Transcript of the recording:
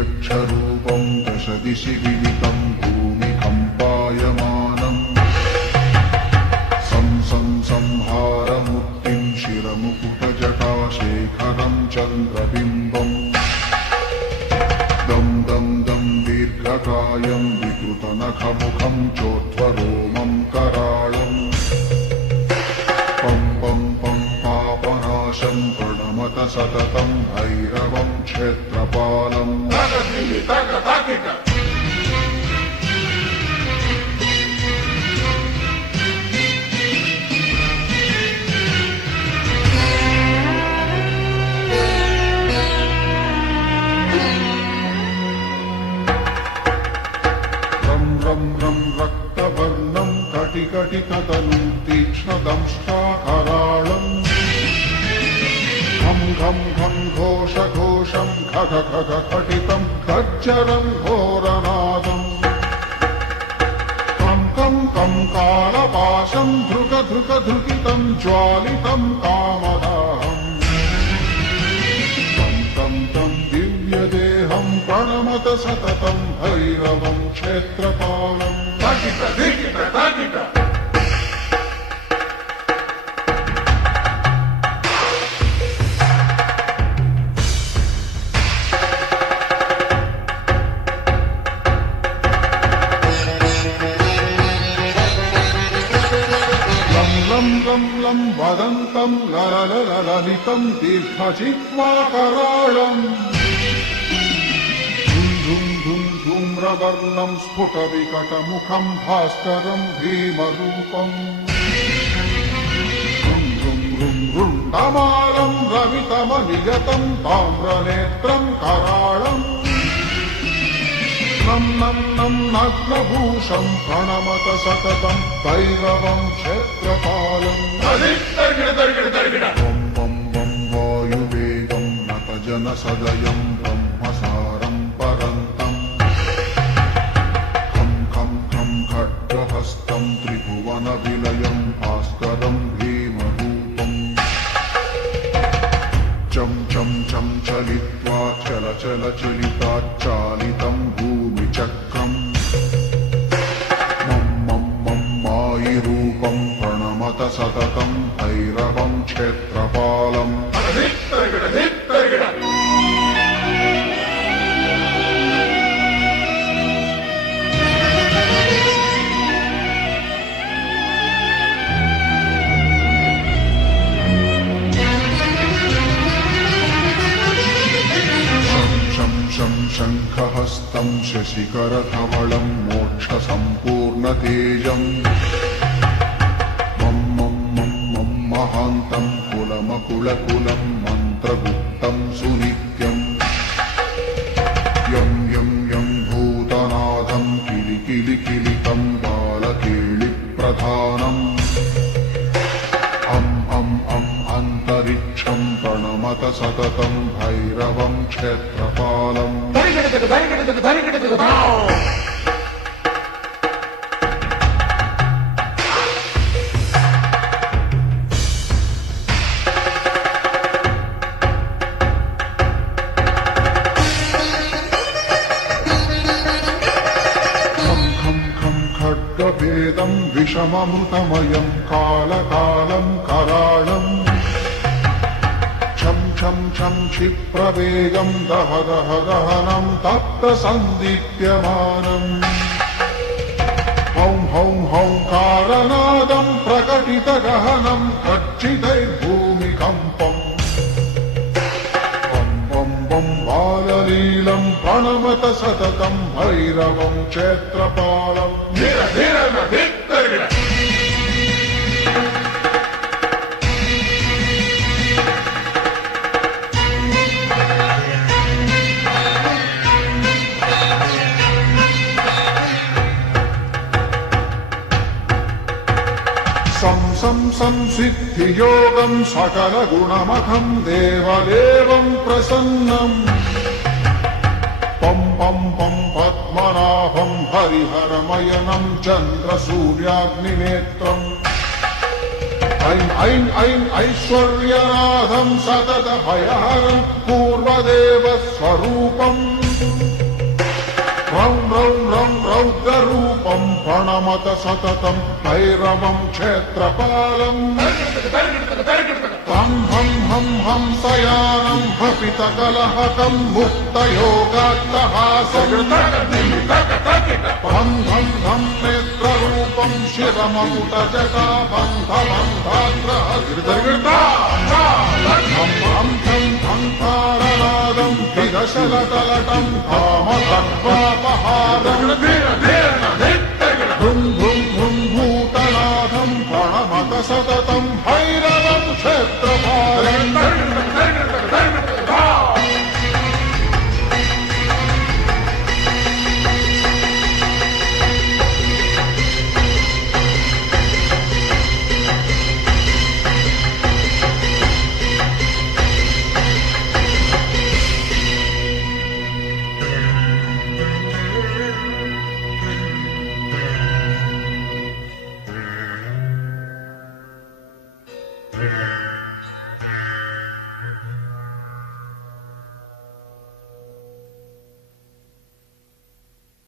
यक्षरूपं दशदिशि विदितं भूमिकम्पायमानम् संहारमुक्तिं शिरमुकुटजटाशेखरं चन्द्रबिम्बम् दं दं दं दीर्घकायं विकृतनखमुखं चोत्वरोमं कराळम् पं पं पं पापनाशं प्रणमत सततं भैरवं क्षेत्रपालम् रक्तवर्णं कटिकटिततनुं तीक्ष्णदंष्ट्राकराळम् घं घं घं घोषघोषं खग खग खटितं खच्चरं घोरनादम् कं कं कं कालपाशं धृक धृक धृकितं ज्वालितं कामदाहम् तं तं तं दिव्यदेहं प्रणमत सततं भैरवं क्षेत्रपालम् लं लं वदन्तं ललितं दीर्घजिह्वाकराळम् धूं धूं धूम्रवर्णं स्फुटविकटमुखं भास्करं भीमरूपम् रुं रुं रुं रुण्डमालं रवितमनियतं ताम्रनेत्रं कराळम् नं नं नं नग्नभूषं प्रणमत सततं भैरवं क्षेत्रपालम् वं वं वं वायुवेगं नतजनसदयं ब्रह्मसारं परन्तम् खं खं खं खड्गहस्तं त्रिभुवनविलयं भास्करं भीमरूपम् चं चं चं चलित्वा चल चल चलिताच्चालितं भूमिचक्रम् मं मं मं मायिरूपं प्रणमत सततं भैरवं क्षेत्रपालम् शङ्खहस्तं शशिकरधवलं मोक्षसम्पूर्णतेजम् मं मं मं मं महान्तं कुलमकुलकुलं मन्त्रगुप्तं सुनित्यम् यं यं यं भूतनाथं किलिकिलिकिलितं बालकेलिप्रधानम् अन्तरिक्षं प्रणमत सततं भैरवं क्षेत्रपालम् खं खं खं खड्गभेदं विषममृतमयं कालकालं कराळम् छं छं क्षिप्रवेगं दह दह दहनं तप्तसन्दीप्यमानम् हौं हौं हौङ्कारनादं प्रकटितगहनं खच्चिदैर्भूमिकम्पम् वं वं वं बाललीलं प्रणमत सततं भैरवं क्षेत्रपालम् संसिद्धियोगं सकलगुणमखं देवदेवं प्रसन्नम् पं पं पं पद्मनाभं हरिहरमयनं चन्द्रसूर्याग्निनेत्रम् ऐं ऐं ऐं ऐश्वर्यनाथं सतत भयहरं पूर्वदेवस्वरूपम् रं रं रं रौद्ररूपं प्रणमत सततं भैरवं क्षेत्रपालम् हं हं हं हंसयानं हपितकलहकं मुक्तयोगाट्टहासम् हं हं हं नेत्ररूपं शिरमकुटजटाबन्धबन्धाग्रहं हं हं हंकारनादं विदशलटलटं कामधर्मापहारम् भुं भुं भुं भूतनाथं प्रणमत सततं भैरवं क्षेत्रपालम्